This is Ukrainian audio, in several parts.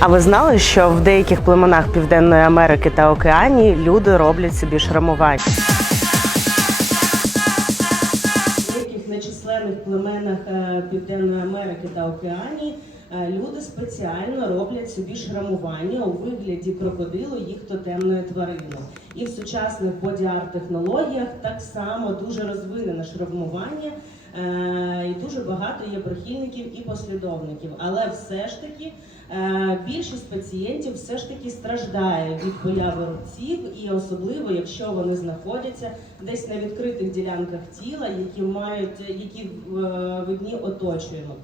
А ви знали, що в деяких племенах Південної Америки та Океанії люди роблять собі шрамування? Деяких нечисленних племенах е, Південної Америки та Океанії е, люди спеціально роблять собі шрамування у вигляді крокодилу, їх тотемної тварини. І в сучасних боді-арт технологіях так само дуже розвинене шрамування. е, І дуже багато є прихильників і послідовників, але все ж таки більшість пацієнтів все ж таки страждає від появи рубців, і особливо якщо вони знаходяться десь на відкритих ділянках тіла, які мають які е, видні оточуємо.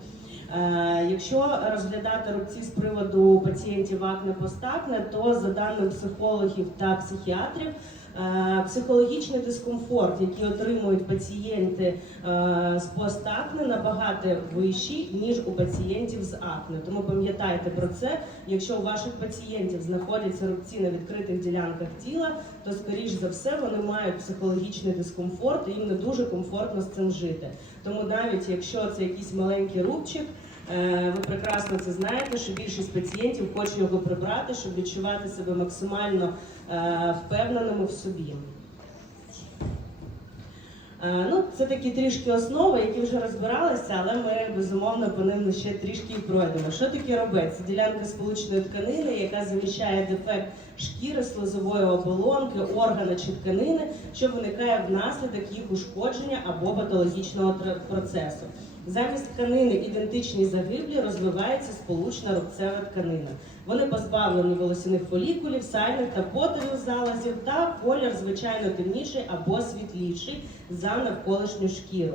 Е, Якщо розглядати рубці з приводу пацієнтів акне постакне, то за даними психологів та психіатрів, е, психологічний дискомфорт, який отримують пацієнти е, з постакне, набагато вищий ніж у пацієнтів з акне. Тому пам'ятайте про це. Якщо у ваших пацієнтів знаходяться рубці на відкритих ділянках тіла, то скоріш за все вони мають психологічний дискомфорт і їм не дуже комфортно з цим жити. Тому навіть якщо це якийсь маленький рубчик. Е, Ви прекрасно це знаєте, що більшість пацієнтів хоче його прибрати, щоб відчувати себе максимально е, впевненими в собі. Е, Ну, це такі трішки основи, які вже розбиралися, але ми безумовно по ним ще трішки і пройдемо. Що таке робець? Це ділянка сполучної тканини, яка заміщає дефект шкіри, слизової оболонки, органа чи тканини, що виникає внаслідок їх ушкодження або патологічного процесу. Замість тканини ідентичній загиблі розвивається сполучна рубцева тканина. Вони позбавлені волосяних фолікулів, сальних та потових залозів та колір звичайно темніший або світліший за навколишню шкіру.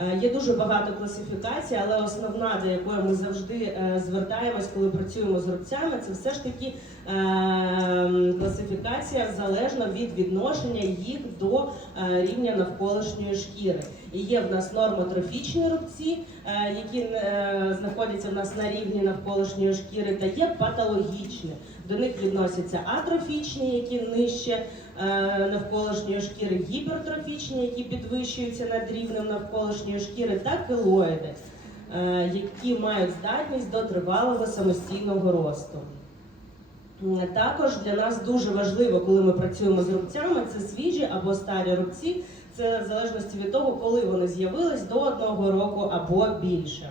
Е, Є дуже багато класифікацій, але основна, до якої ми завжди е, звертаємось, коли працюємо з рубцями, це все ж таки е, класифікація залежно від відношення їх до рівня навколишньої шкіри. І є в нас нормотрофічні рубці, які знаходяться в нас на рівні навколишньої шкіри, та є патологічні. До них відносяться атрофічні, які нижче навколишньої шкіри, гіпертрофічні, які підвищуються над рівнем навколишньої шкіри, та келоїди, е, які мають здатність до тривалого самостійного росту. Також для нас дуже важливо, коли ми працюємо з рубцями, це свіжі або старі рубці. Це в залежності від того, коли вони з'явились до одного року або більше.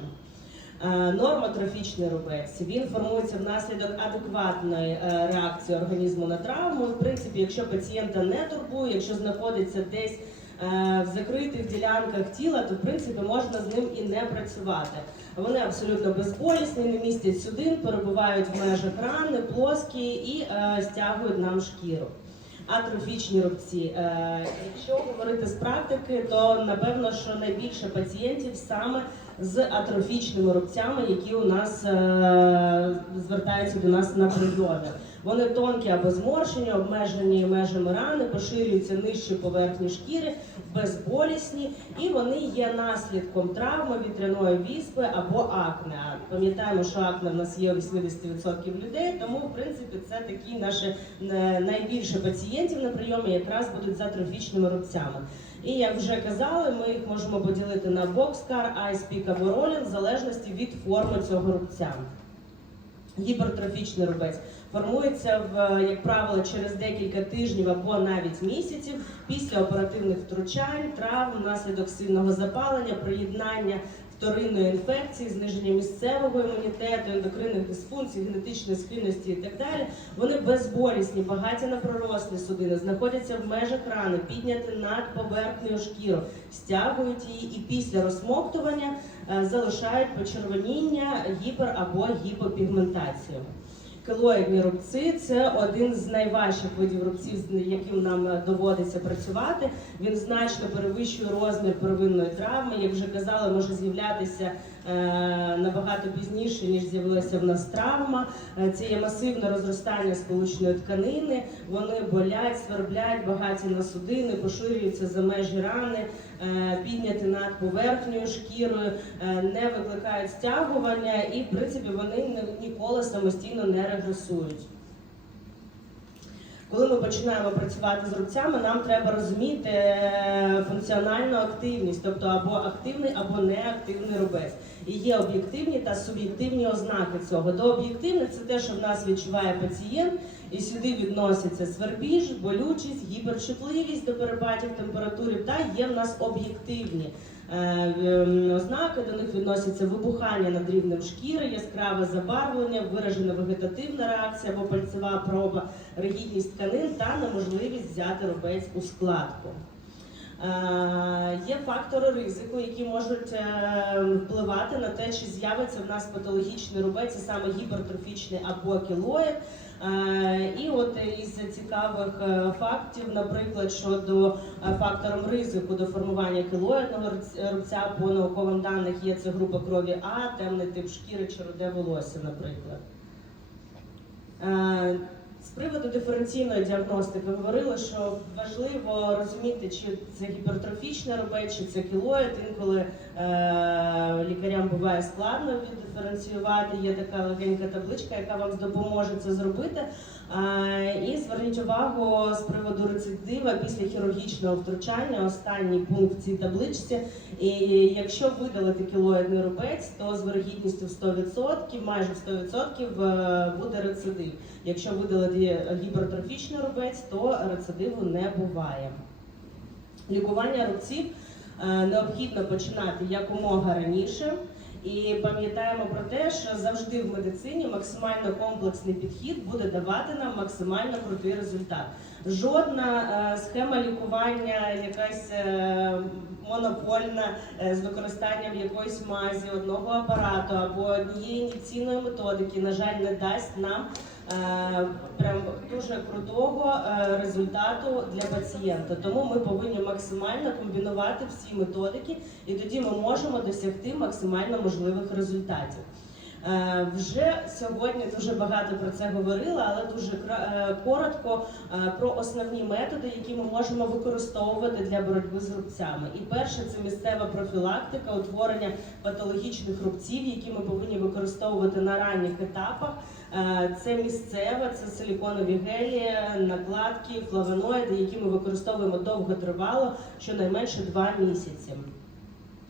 Е, Нормотрофічний рубець він формується внаслідок адекватної е, реакції організму на травму. В принципі, якщо пацієнта не турбує, якщо знаходиться десь е, в закритих ділянках тіла, то в принципі можна з ним і не працювати. Вони абсолютно безболісні, не містять судин, перебувають в межах рани, плоскі і стягують нам шкіру. Атрофічні рубці. Якщо говорити з практики, то напевно, що найбільше пацієнтів саме з атрофічними рубцями, які у нас е, звертаються до нас на прийомі. Вони тонкі або зморшені, обмежені межами рани, поширюються нижче поверхні шкіри, безболісні, і вони є наслідком травми вітряної віспи або акне. Пам'ятаємо, що акне в нас є у 80% людей, тому в принципі це такі наші е, найбільше пацієнтів на прийомі якраз будуть з атрофічними рубцями. І як вже казали, ми їх можемо поділити на бокскар, айспік або ролін, в залежності від форми цього рубця. Гіпертрофічний рубець. Формується в як правило через декілька тижнів або навіть місяців після оперативних втручань, травм, внаслідок сильного запалення, приєднання вторинної інфекції, зниження місцевого імунітету, ендокринних дисфункцій, генетичної схильності і так далі. Вони безболісні, багаті на пророслі судини, знаходяться в межах рани, підняті над поверхнею шкіру, стягують її і після розсмоктування е, залишають почервоніння, гіпер або гіпопігментацію. Келоїдні рубці це один з найважчих видів рубців, з яким нам доводиться працювати. Він значно перевищує розмір первинної травми. Як вже казали, може з'являтися е, набагато пізніше, ніж з'явилася в нас травма. Е, Це є масивне розростання сполучної тканини. Вони болять, сверблять, багаті на судини, поширюються за межі рани, підняті над поверхнею шкірою, е, не викликають стягування, і в принципі вони ніколи самостійно не регресують. Коли ми починаємо працювати з рубцями, нам треба розуміти е, функціональну активність, тобто або активний, або неактивний рубець. І є об'єктивні та суб'єктивні ознаки цього. До об'єктивних це те, що в нас відчуває пацієнт, і сюди відноситься свербіж, болючість, гіперчутливість до перепадів температури, та є в нас об'єктивні. е, ем, Ознаки до них відносяться вибухання над рівнем шкіри, яскраве забарвлення, виражена вегетативна реакція або пальцева проба, ригідність тканин та неможливість взяти рубець у складку. Е, Є фактори ризику, які можуть е, впливати на те, чи з'явиться в нас патологічний рубець, це саме гіпертрофічний або кілоїд. Е, І от із цікавих фактів, наприклад, щодо фактором ризику до формування кілоїдного рубця по науковим даних є це група крові А, темний тип шкіри чи руде волосся, наприклад. З приводу диференційної діагностики говорили, що важливо розуміти, чи це гіпертрофічне робе, чи це кілоїд. Інколи е, лікарям буває складно віддиференціювати. Є така легенька табличка, яка вам допоможе це зробити. І зверніть увагу з приводу рецидива після хірургічного втручання. Останній пункт в цій табличці. І якщо видалити кілоїдний рубець, то з вирогідністю в 100%, майже в 100% е, буде рецидив. Якщо видалити гіпертрофічний рубець, то рецидиву не буває. Лікування рубців е, необхідно починати якомога раніше. І пам'ятаємо про те, що завжди в медицині максимально комплексний підхід буде давати нам максимально крутий результат. Жодна е, схема лікування, якась е, монопольна е, з використанням якоїсь мазі, одного апарату або однієї ін'єкційної методики, на жаль, не дасть нам прям дуже крутого е, результату для пацієнта. Тому ми повинні максимально комбінувати всі методики, і тоді ми можемо досягти максимально можливих результатів. Е, Вже сьогодні дуже багато про це говорила, але дуже е, коротко е, про основні методи, які ми можемо використовувати для боротьби з рубцями. І перше це місцева профілактика, утворення патологічних рубців, які ми повинні використовувати на ранніх етапах. Це місцева, це силіконові гелі, накладки, флавоноїди, які ми використовуємо довготривало, щонайменше 2 місяці.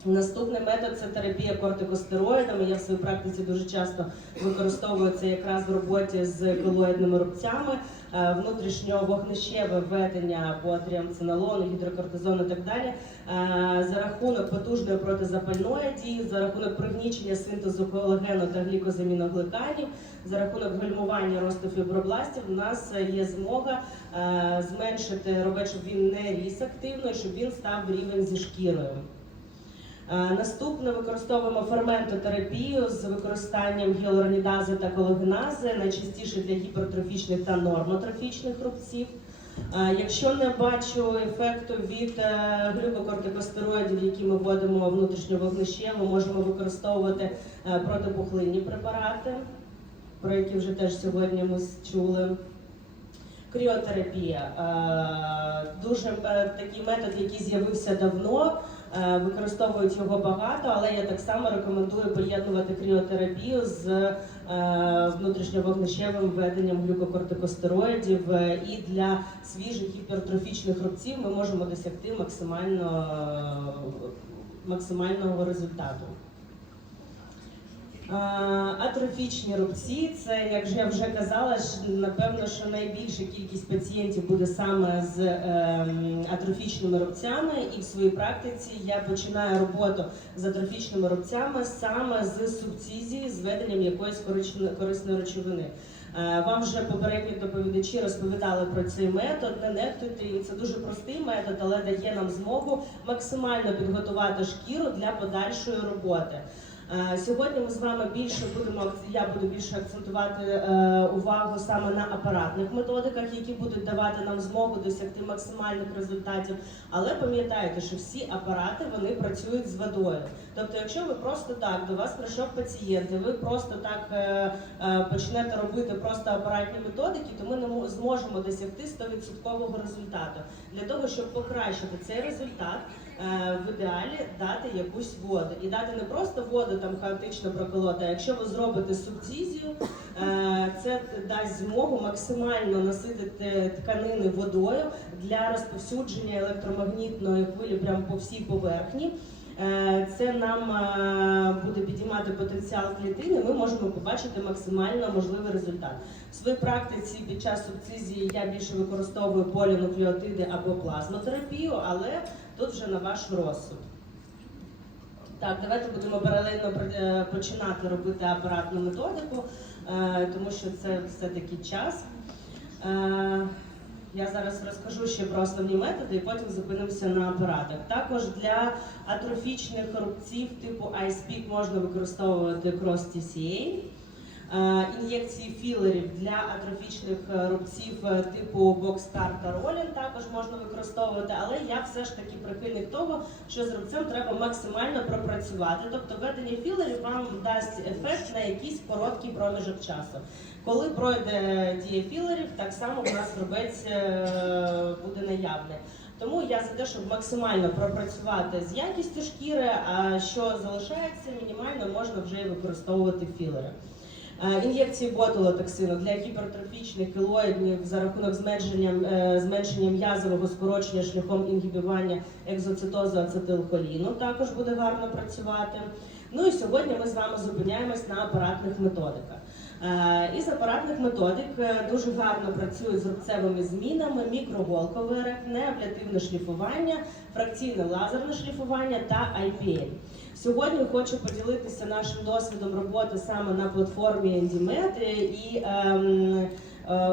Наступний метод це терапія кортикостероїдами. Я в своїй практиці дуже часто використовую це якраз в роботі з колоїдними рубцями, Е, внутрішньовогнищеве введення по тріамциналону, гідрокортизону і так далі. Е, За рахунок потужної протизапальної дії, за рахунок пригнічення синтезу колагену та глікозаміногликанів, за рахунок гальмування росту фібробластів, у нас є змога е, зменшити робити, щоб він не ріс активно, і щоб він став рівень зі шкірою. Е, Наступне використовуємо ферментотерапію з використанням гіалуронідази та колагенази, найчастіше для гіпертрофічних та нормотрофічних рубців. Е, Якщо не бачу ефекту від е, глюкокортикостероїдів, які ми вводимо внутрішньовогнище, ми можемо використовувати протипухлинні препарати, про які вже теж сьогодні ми чули. Кріотерапія дуже такий метод, який з'явився давно. Е, Використовують його багато, але я так само рекомендую поєднувати кріотерапію з е, внутрішньовогнищевим введенням глюкокортикостероїдів. Е, І для свіжих гіпертрофічних рубців ми можемо досягти максимально, максимального результату. Е, Атрофічні рубці це, як я вже казала, напевно, що найбільша кількість пацієнтів буде саме з ем, атрофічними рубцями, і в своїй практиці я починаю роботу з атрофічними рубцями саме з субцизії, з введенням якоїсь корисної речовини. Е, Вам вже попередні доповідачі розповідали про цей метод. Не нехтуйте їм. Це дуже простий метод, але дає нам змогу максимально підготувати шкіру для подальшої роботи. Е, Сьогодні ми з вами більше будемо я буду більше акцентувати е, увагу саме на апаратних методиках, які будуть давати нам змогу досягти максимальних результатів. Але пам'ятайте, що всі апарати вони працюють з водою. Тобто, якщо ви просто так до вас прийшов пацієнт, і ви просто так е, почнете робити просто апаратні методики, то ми не мо- зможемо досягти 100% результату. Для того, щоб покращити цей результат, в ідеалі дати якусь воду. І дати не просто воду там хаотично проколоти, а якщо ви зробите субцізію, е, це дасть змогу максимально наситити тканини водою для розповсюдження електромагнітної хвилі прямо по всій поверхні. Е, Це нам е, буде підіймати потенціал клітини. Ми можемо побачити максимально можливий результат. В своїй практиці під час субцизії я більше використовую полінуклеотиди або плазмотерапію, але тут вже на ваш розсуд. Так, давайте будемо паралельно е, починати робити апаратну методику, тому що це все-таки час. Я зараз розкажу ще про основні методи і потім зупинимося на апаратах. Також для атрофічних рубців типу Ice-Peak можна використовувати Cross TCA. Е, Ін'єкції філерів для атрофічних е, рубців е, типу Boxcar та Rollin також можна використовувати, але я все ж таки прихильник того, що з рубцем треба максимально пропрацювати. Тобто введення філерів вам дасть ефект на якийсь короткий проміжок часу. Коли пройде дія філерів, так само у нас рубець буде наявний. Тому я за те, щоб максимально пропрацювати з якістю шкіри, а що залишається, мінімально можна вже і використовувати філери. Е, Ін'єкції ботулотоксину для гіпертрофічних кілоїдів за рахунок зменшення, е, зменшення м'язового скорочення шляхом інгібування екзоцитозу ацетилхоліну також буде гарно працювати. Ну і сьогодні ми з вами зупиняємось на апаратних методиках. Е, Із апаратних методик дуже гарно працюють з рубцевими змінами, мікроголкове РФ, неаблятивне шліфування, фракційне лазерне шліфування та IPL. Сьогодні хочу поділитися нашим досвідом роботи саме на платформі Endimed. І ем,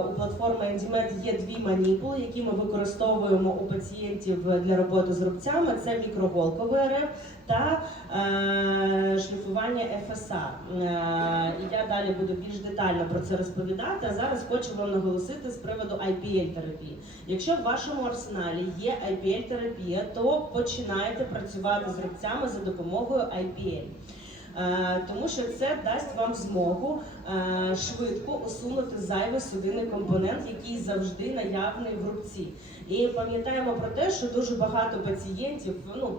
у платформи Endimed є дві маніпули, які ми використовуємо у пацієнтів для роботи з рубцями. Це мікроголковий РФ та е, шліфування FSA. Е, і я далі буду більш детально про це розповідати. А зараз хочу вам наголосити з приводу IPL терапії. Якщо в вашому арсеналі є IPL терапія, то починайте працювати з рубцями за допомогою IPL. Е, Тому що це дасть вам змогу е, швидко усунути зайвий судинний компонент, який завжди наявний в рубці. І пам'ятаємо про те, що дуже багато пацієнтів, ну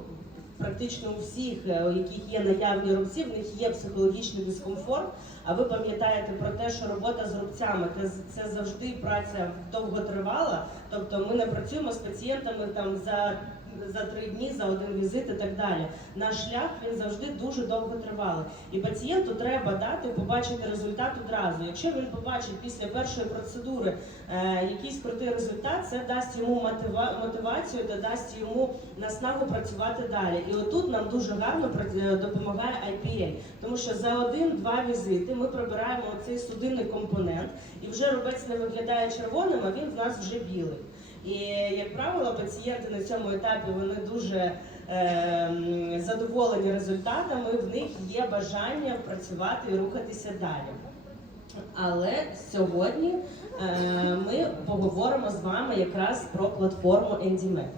практично у всіх, е, у яких є наявні рубці, в них є психологічний дискомфорт. А ви пам'ятаєте про те, що робота з рубцями це, це завжди праця довготривала. Тобто ми не працюємо з пацієнтами там за. За три дні, за один візит і так далі. Наш шлях він завжди дуже довго тривалий. І пацієнту треба дати побачити результат одразу. Якщо він побачить після першої процедури е, якийсь крутий результат, це дасть йому мотива- мотивацію та дасть йому наснагу працювати далі. І отут нам дуже гарно е, допомагає IPL, тому що за один-два візити ми прибираємо цей судинний компонент, і вже рубець не виглядає червоним, а він в нас вже білий. І як правило, пацієнти на цьому етапі вони дуже е, задоволені результатами. В них є бажання працювати і рухатися далі. Але сьогодні е, ми поговоримо з вами якраз про платформу EndyMed.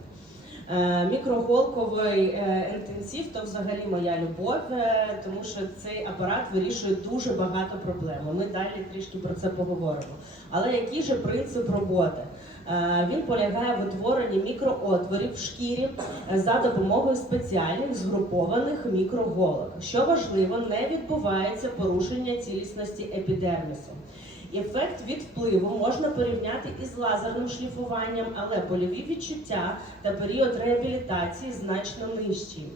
Е, Мікроголковий е, інтенсив то взагалі моя любов, е, тому що цей апарат вирішує дуже багато проблем. Ми далі трішки про це поговоримо. Але який же принцип роботи? Е, Він полягає в утворенні мікроотворів в шкірі е, за допомогою спеціальних згрупованих мікроголок. Що важливо, не відбувається порушення цілісності епідермісу. Ефект від впливу можна порівняти із лазерним шліфуванням, але польові відчуття та період реабілітації значно нижчі.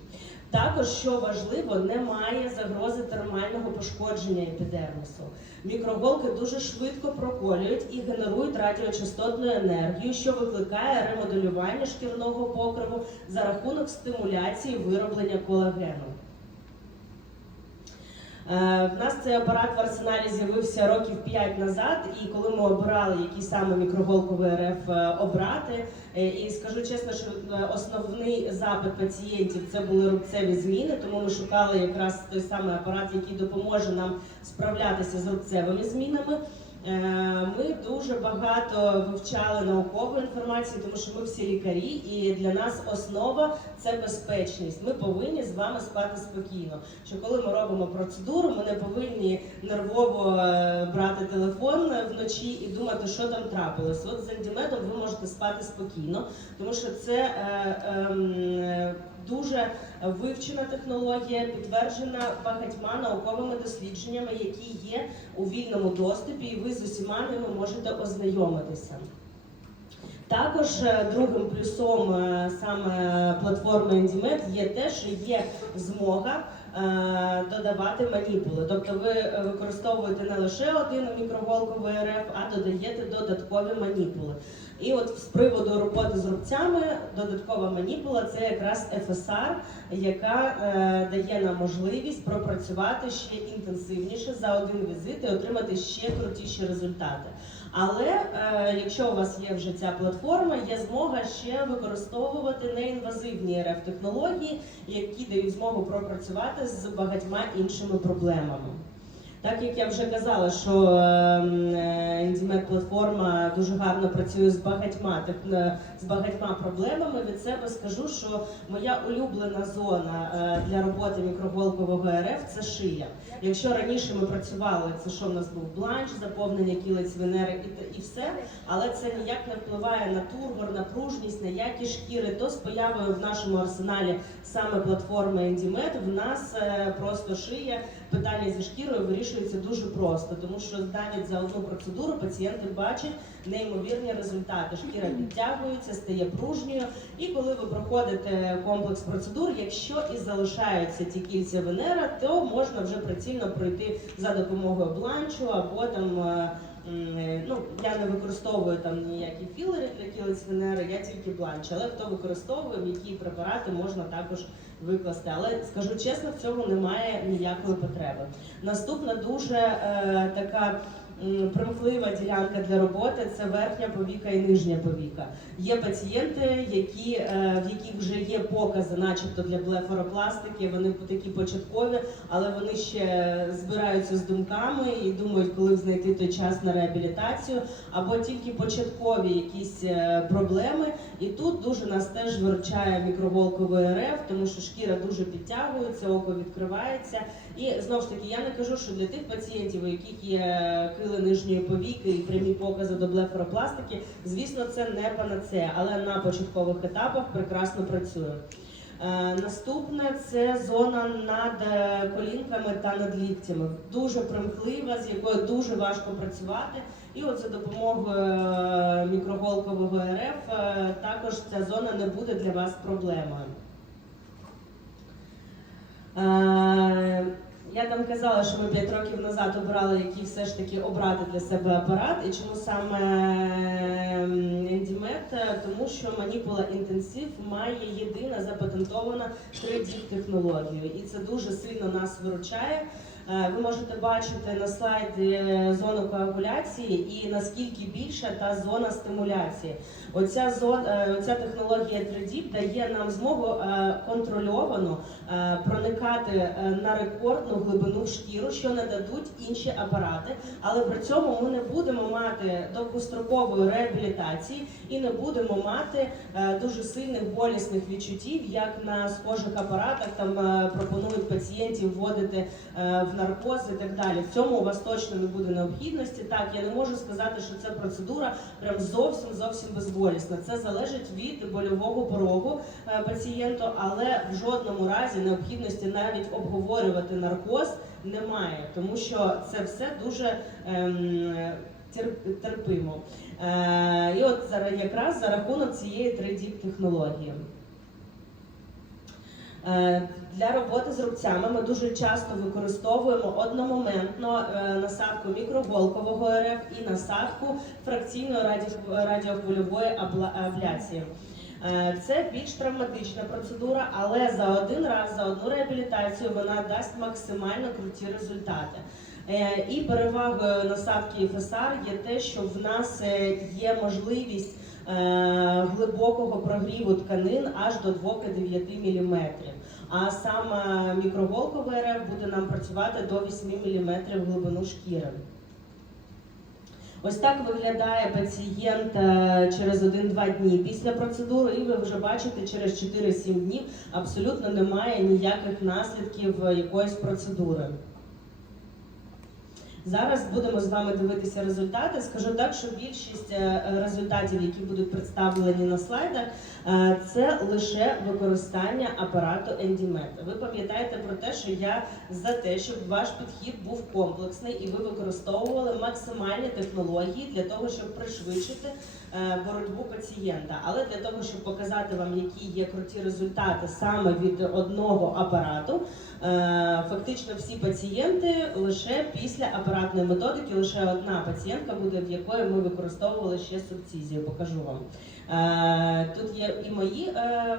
Також, що важливо, немає загрози термального пошкодження епідермісу. Мікроголки дуже швидко проколюють і генерують радіочастотну енергію, що викликає ремоделювання шкірного покриву за рахунок стимуляції вироблення колагену. Е, В нас цей апарат в арсеналі з'явився років 5 назад, і коли ми обирали, який саме мікроголковий РФ е, обрати, е, і скажу чесно, що основний запит пацієнтів це були рубцеві зміни, тому ми шукали якраз той самий апарат, який допоможе нам справлятися з рубцевими змінами. Е, Ми дуже багато вивчали наукової інформації, тому що ми всі лікарі, і для нас основа це безпечність. Ми повинні з вами спати спокійно. Що коли ми робимо процедуру, ми не повинні нервово е, брати телефон вночі і думати, що там трапилось. От з ендімедом ви можете спати спокійно, тому що це е, е, дуже вивчена технологія, підтверджена багатьма науковими дослідженнями, які є у вільному доступі, і ви з усіма ними можете ознайомитися. Також е, другим плюсом е, саме платформи Ендімет є те, що є змога е, додавати маніпули. Тобто ви використовуєте не лише один мікроголковий РФ, а додаєте додаткові маніпули. І от з приводу роботи з рубцями додаткова маніпула це якраз FSR, яка е, дає нам можливість пропрацювати ще інтенсивніше за один візит і отримати ще крутіші результати. Але е, якщо у вас є вже ця платформа, є змога ще використовувати неінвазивні РФ технології, які дають змогу пропрацювати з багатьма іншими проблемами. Так як я вже казала, що Ендімет платформа дуже гарно працює з багатьма тех- з багатьма проблемами. Від себе скажу, що моя улюблена зона е, для роботи мікроголкового РФ це шия. Якщо раніше ми працювали, це що в нас був бланш, заповнення кілець венери і, і все, але це ніяк не впливає на тургор, на пружність, на якість шкіри. То з появою в нашому арсеналі саме платформи Ендімет в нас е, просто шия питання зі шкірою вирішується дуже просто, тому що навіть за одну процедуру пацієнти бачать неймовірні результати. Шкіра підтягується, стає пружньою. І коли ви проходите комплекс процедур, якщо і залишаються ті кільця Венера, то можна вже прицільно пройти за допомогою бланчу або там. Е, Ну, я не використовую там ніякі філери для кілець Венери, я тільки бланч. Але хто використовує, які препарати можна також викласти. Але скажу чесно, в цьому немає ніякої потреби. Наступна дуже е, така м, примхлива ділянка для роботи це верхня повіка і нижня повіка. Є пацієнти, які, е, в яких вже є покази, начебто для блефаропластики, вони такі початкові, але вони ще збираються з думками і думають, коли знайти той час на реабілітацію, або тільки початкові якісь е, проблеми. І тут дуже нас теж виручає мікроголковий РФ, тому що шкіра дуже підтягується, око відкривається. І знову ж таки, я не кажу, що для тих пацієнтів, у яких є кили нижньої повіки і прямі покази до блефаропластики, звісно, це не панацея, але на початкових етапах прекрасно працює. Е, Наступне це зона над е, колінками та над ліктями. Дуже примхлива, з якою дуже важко працювати. І от за допомогою е, мікроголкового РФ також ця зона не буде для вас проблемою. Я там казала, що ми 5 років назад обрали, який все ж таки обрати для себе апарат. І чому саме Ендімет? Тому що Manipula інтенсив має єдина запатентована 3D-технологію. І це дуже сильно нас виручає. Е, Ви можете бачити на слайді е, зону коагуляції і наскільки більша та зона стимуляції. Оця зона, оця технологія 3D дає нам змогу е, контрольовано е, проникати е, на рекордну глибину в шкіру, що не дадуть інші апарати. Але при цьому ми не будемо мати довгострокової реабілітації і не будемо мати е, дуже сильних болісних відчуттів, як на схожих апаратах там е, пропонують пацієнтів вводити е, в наркоз і так далі. В цьому у вас точно не буде необхідності. Так, я не можу сказати, що ця процедура прям зовсім зовсім безболісна. Це залежить від больового порогу е, пацієнту, але в жодному разі необхідності навіть обговорювати наркоз немає, тому що це все дуже ем, терпимо. Е, і от якраз за рахунок цієї 3D технології. Е, Для роботи з рубцями ми дуже часто використовуємо одномоментно е, насадку мікроголкового РФ і насадку фракційної раді- радіохвильової абляції. Е, Це більш травматична процедура, але за один раз, за одну реабілітацію вона дасть максимально круті результати. Е, І перевагою насадки ФСР є те, що в нас е, є можливість е, глибокого прогріву тканин аж до 2,9 мм. А саме мікроголковий РФ буде нам працювати до 8 мм глибину шкіри. Ось так виглядає пацієнт е, через 1-2 дні після процедури, і ви вже бачите, через 4-7 днів абсолютно немає ніяких наслідків е, якоїсь процедури. Зараз будемо з вами дивитися результати. Скажу так, що більшість е, результатів, які будуть представлені на слайдах, е, це лише використання апарату EndyMed. Ви пам'ятаєте про те, що я за те, щоб ваш підхід був комплексний і ви використовували максимальні технології для того, щоб пришвидшити боротьбу пацієнта. Але для того, щоб показати вам, які є круті результати саме від одного апарату, е, фактично всі пацієнти лише після апаратної методики, лише одна пацієнтка буде, в якої ми використовували ще субцізію. Покажу вам. Е, Тут є і мої е,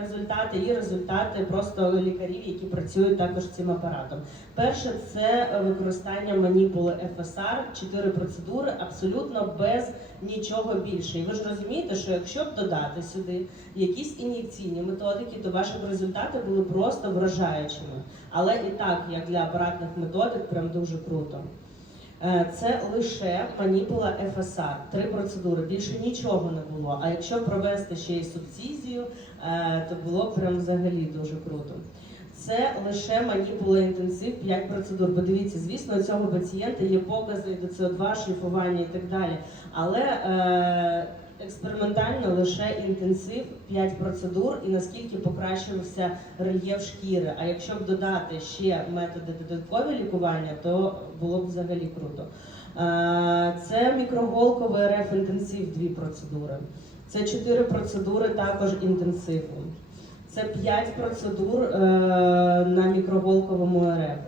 результати, і результати просто лікарів, які працюють також цим апаратом. Перше це використання маніпули ФСР, чотири процедури, абсолютно без нічого більше. І ви ж розумієте, що якщо б додати сюди якісь ін'єкційні методики, то ваші результати були просто вражаючими. Але і так, як для апаратних методик, прям дуже круто. Е, Це лише маніпула ФСР, три процедури. Більше нічого не було. А якщо провести ще й субцізію, е, то було б прям взагалі дуже круто. Це лише маніпула інтенсив 5 процедур. Подивіться, звісно, у цього пацієнта є покази до СО2, шліфування і так далі. Але е, експериментально лише інтенсив 5 процедур і наскільки покращився рельєф шкіри. А якщо б додати ще методи додаткові лікування, то було б взагалі круто. Це мікроголковий РФ інтенсив, дві процедури. Це чотири процедури також інтенсиву. Це 5 процедур е, на мікроголковому РФ.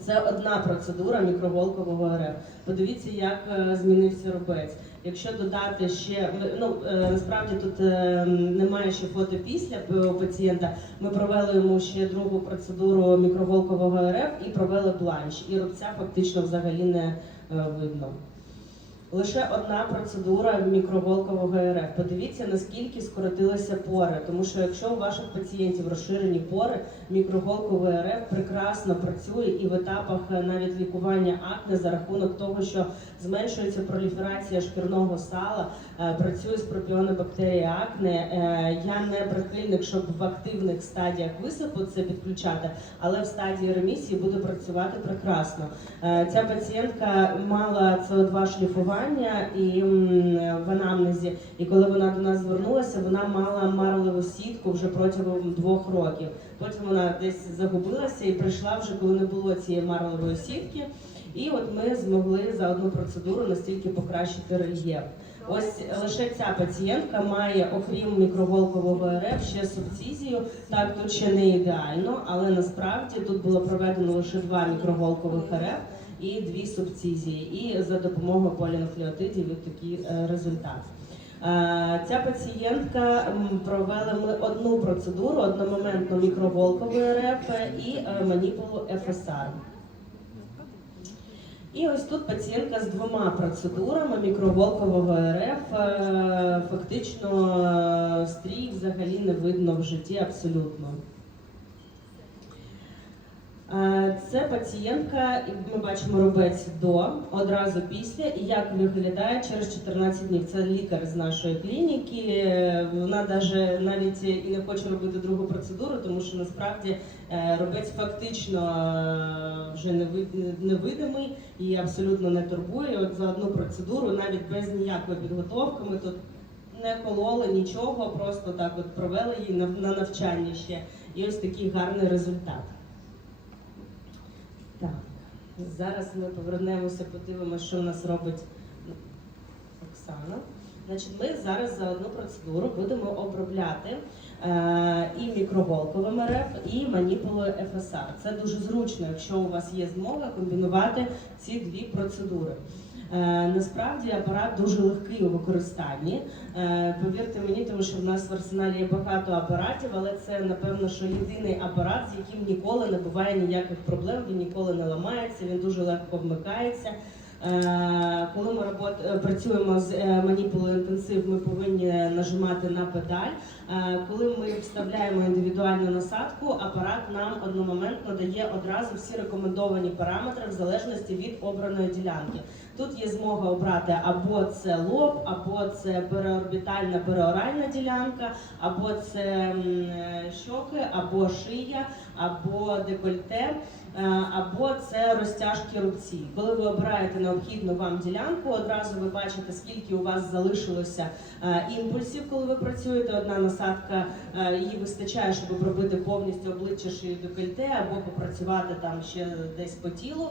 Це одна процедура мікроголкового РФ. Подивіться, як е, змінився рубець. Якщо додати ще, ну е, насправді тут е, немає ще фото після пацієнта. Ми провели йому ще другу процедуру мікроголкового РФ і провели бланш. І рубця фактично взагалі не е, видно. Лише одна процедура мікроголкового РФ. Подивіться, наскільки скоротилися пори. Тому що якщо у ваших пацієнтів розширені пори, мікроголковий РФ прекрасно працює і в етапах е, навіть лікування акне за рахунок того, що зменшується проліферація шкірного сала, е, працює з пропіонобактерії акне. Е, Я не прихильник, щоб в активних стадіях висипу це підключати, але в стадії ремісії буде працювати прекрасно. Ця пацієнтка мала СО2 шліфування і в анамнезі. І коли вона до нас звернулася, вона мала марлеву сітку вже протягом двох років. Потім вона десь загубилася і прийшла вже, коли не було цієї марлевої сітки. І от ми змогли за одну процедуру настільки покращити рельєф. Ось лише ця пацієнтка має, окрім мікроголкового РФ, ще субцізію. Так, тут ще не ідеально, але насправді тут було проведено лише два мікроголкових РФ і дві субцізії. І за допомогою полінуклеотидів такий е, результат. Е, Ця пацієнтка провела ми одну процедуру, одномоментно мікроволкової РФ і е, маніпулу ФСР. І ось тут пацієнтка з двома процедурами мікроволкового РФ. Е, Фактично стрій взагалі не видно в житті абсолютно. Е, Це пацієнтка, ми бачимо рубець до, одразу після, і як виглядає через 14 днів. Це лікар з нашої клініки. Вона даже навіть і не хоче робити другу процедуру, тому що насправді е, рубець фактично е, вже неви- невидимий і абсолютно не турбує. От за одну процедуру, навіть без ніякої підготовки, ми тут не кололи нічого, просто так от провели її на навчання ще. І ось такий гарний результат. Так, зараз ми повернемося, подивимося, що в нас робить Оксана. Значить, ми зараз за одну процедуру будемо обробляти е, і мікроволковим РФ, і маніпулою ФСР. Це дуже зручно, якщо у вас є змога комбінувати ці дві процедури. Е, насправді апарат дуже легкий у використанні. Е, повірте мені, тому що в нас в арсеналі є багато апаратів, але це напевно, що єдиний апарат, з яким ніколи не буває ніяких проблем, він ніколи не ламається, він дуже легко вмикається. Е, Коли ми робот... працюємо з е, маніпулою інтенсив, ми повинні нажимати на педаль. Коли ми вставляємо індивідуальну насадку, апарат нам одномоментно дає одразу всі рекомендовані параметри в залежності від обраної ділянки. Тут є змога обрати або це лоб, або це переорбітальна переоральна ділянка, або це е, щоки, або шия, або декольте. е, або це розтяжки рубці. Коли ви обираєте необхідну вам ділянку, одразу ви бачите, скільки у вас залишилося е, імпульсів, коли ви працюєте. Одна насадка її вистачає, щоб обробити повністю обличчя шию декольте, або попрацювати там ще десь по тілу.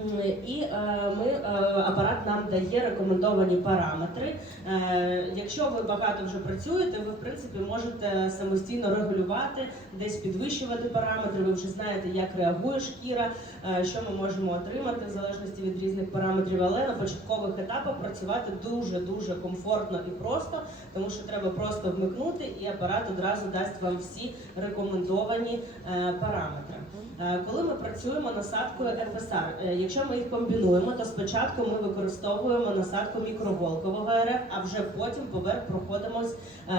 Ем, і е, ми е, апарат нам дає рекомендовані параметри. Е, якщо ви багато вже працюєте, ви в принципі можете самостійно регулювати, десь підвищувати параметри. Ви вже знаєте, як реагує шкіра, е, що ми можемо отримати в залежності від різних параметрів. Але на початкових етапах працювати дуже дуже комфортно і просто, тому що треба просто вмикнути, і апарат одразу дасть вам всі рекомендовані е, параметри. Е, Коли ми працюємо насадкою FSR, е, якщо ми їх комбінуємо, то спочатку ми використовуємо насадку мікроголкового РФ, а вже потім поверх проходимо е,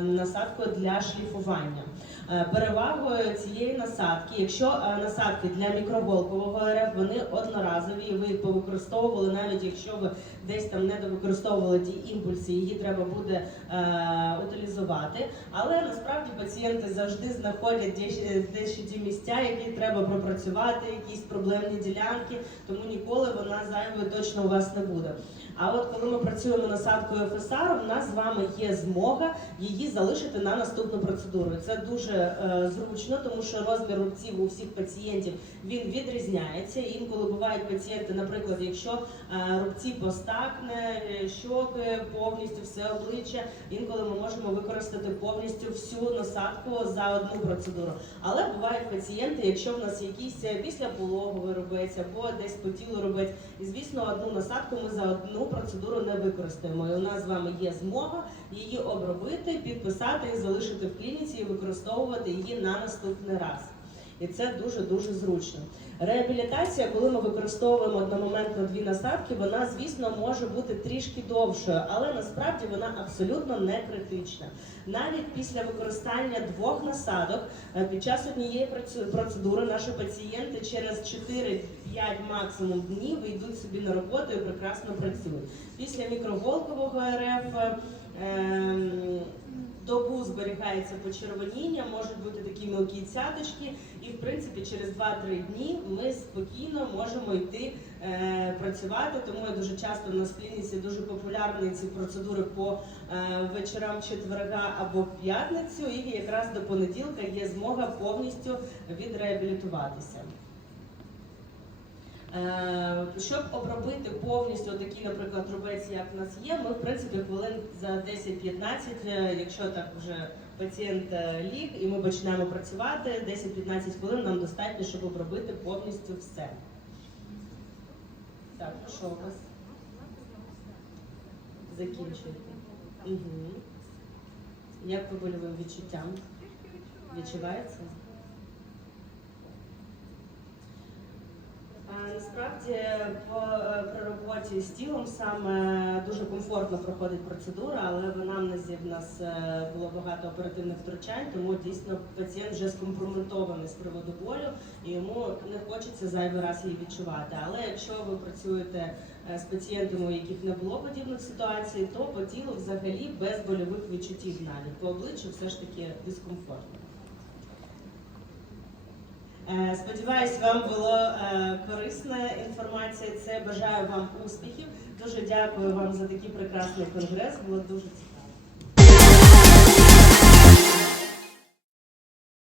насадкою для шліфування. Е, Перевагою цієї насадки, якщо е, насадки для мікроголкового РФ, вони одноразові, ви їх повикористовували, навіть якщо ви десь там не довикористовували ті імпульси, її треба буде е, утилізувати. Але насправді пацієнти завжди знаходять дещо ті місця, які треба пропрацювати, якісь проблемні ділянки, тому ніколи вона зайвою точно у вас не буде. А от коли ми працюємо насадкою ФСР, у нас з вами є змога її залишити на наступну процедуру. Це дуже е, зручно, тому що розмір рубців у всіх пацієнтів він відрізняється. Інколи бувають пацієнти, наприклад, якщо е, рубці постакне, щоки, повністю все обличчя. Інколи ми можемо використати повністю всю насадку за одну процедуру. Але бувають пацієнти, якщо в нас якийсь е, післяпологовий рубець або десь по тілу рубець, і звісно, одну насадку ми за одну процедуру не використаємо. І у нас з вами є змога її обробити, підписати і залишити в клініці і використовувати її на наступний раз. І це дуже дуже зручно. Реабілітація, коли ми використовуємо одномоментно дві насадки, вона, звісно, може бути трішки довшою, але насправді вона абсолютно не критична. Навіть після використання двох насадок е, під час однієї процедури наші пацієнти через 4-5 максимум днів йдуть собі на роботу і прекрасно працюють. Після мікроголкового РФ. Ем, Добу зберігається почервоніння, можуть бути такі мілкі цяточки, і в принципі через 2-3 дні ми спокійно можемо йти е, працювати. Тому я дуже часто в нас дуже популярні ці процедури по е, вечорам четверга або п'ятницю, і якраз до понеділка є змога повністю відреабілітуватися. Е, Щоб обробити повністю такий, наприклад, рубець, як в нас є, ми в принципі хвилин за 10-15, е, якщо так вже пацієнт е, ліг і ми починаємо працювати, 10-15 хвилин нам достатньо, щоб обробити повністю все. Так, що у вас? Закінчуєте. Угу. Як по больовим відчуттям? Відчувається? Насправді по е, при роботі з тілом саме дуже комфортно проходить процедура, але в анамнезі в нас е, було багато оперативних втручань, тому дійсно пацієнт вже скомпрометований з приводу болю і йому не хочеться зайвий раз її відчувати. Але якщо ви працюєте е, з пацієнтами, у яких не було подібних ситуацій, то по тілу взагалі без больових відчуттів навіть по обличчю все ж таки дискомфортно. Е, Сподіваюсь, вам було е, корисна інформація. Це бажаю вам успіхів. Дуже дякую вам за такий прекрасний конгрес. Було дуже цікаво.